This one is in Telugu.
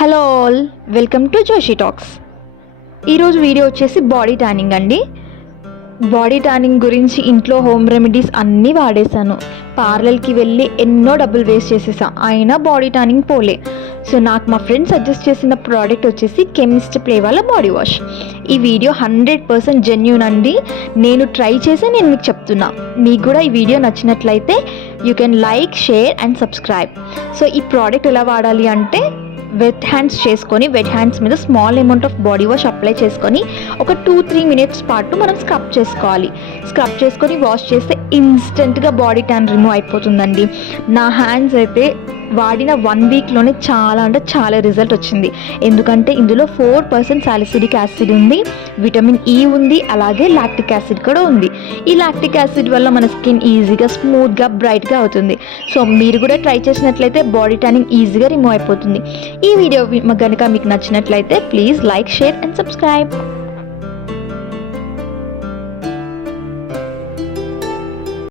Hello all, welcome to Joshi talks. ఈరోజు వీడియో వచ్చేసి బాడీ ట్యానింగ్ అండి. బాడీ ట్యానింగ్ గురించి ఇంట్లో హోమ్ రెమెడీస్ అన్నీ వాడేశాను. పార్లర్కి వెళ్ళి ఎన్నో డబ్బులు వేస్ట్ చేసేసా, అయినా బాడీ ట్యానింగ్ పోలే. సో నాకు మా ఫ్రెండ్ సజెస్ట్ చేసిన ప్రోడక్ట్ వచ్చేసి కెమిస్ట్ ప్లే వాళ్ళ బాడీ వాష్. ఈ వీడియో 100% జెన్యూన్ అండి. నేను ట్రై చేసి నేను మీకు చెప్తున్నా. మీకు కూడా ఈ వీడియో నచ్చినట్లయితే you can like, share and subscribe. So ఈ ప్రోడక్ట్ ఎలా వాడాలి అంటే, వెట్ హ్యాండ్స్ మీద small amount of body wash apply చేసుకొని ఒక 2-3 మినిట్స్ పాటు మనం స్క్రబ్ చేసుకొని వాష్ చేస్తే ఇన్స్టెంట్గా బాడీ ట్యాన్ రిమూవ్ అయిపోతుందండి. నా హ్యాండ్స్ అయితే వాడిన 1 వీక్లోనే చాలా రిజల్ట్ వచ్చింది. ఎందుకంటే ఇందులో 4% సాలిసిలిక్ యాసిడ్ ఉంది, విటమిన్ ఈ ఉంది, అలాగే లాక్టిక్ యాసిడ్ కూడా ఉంది. ఈ లాక్టిక్ యాసిడ్ వల్ల మన స్కిన్ ఈజీగా స్మూత్గా బ్రైట్గా అవుతుంది. సో మీరు కూడా ట్రై చేసినట్లయితే బాడీ ట్యానింగ్ ఈజీగా రిమూవ్ అయిపోతుంది. ఈ వీడియో కనుక మీకు నచ్చినట్లయితే please like, share and subscribe.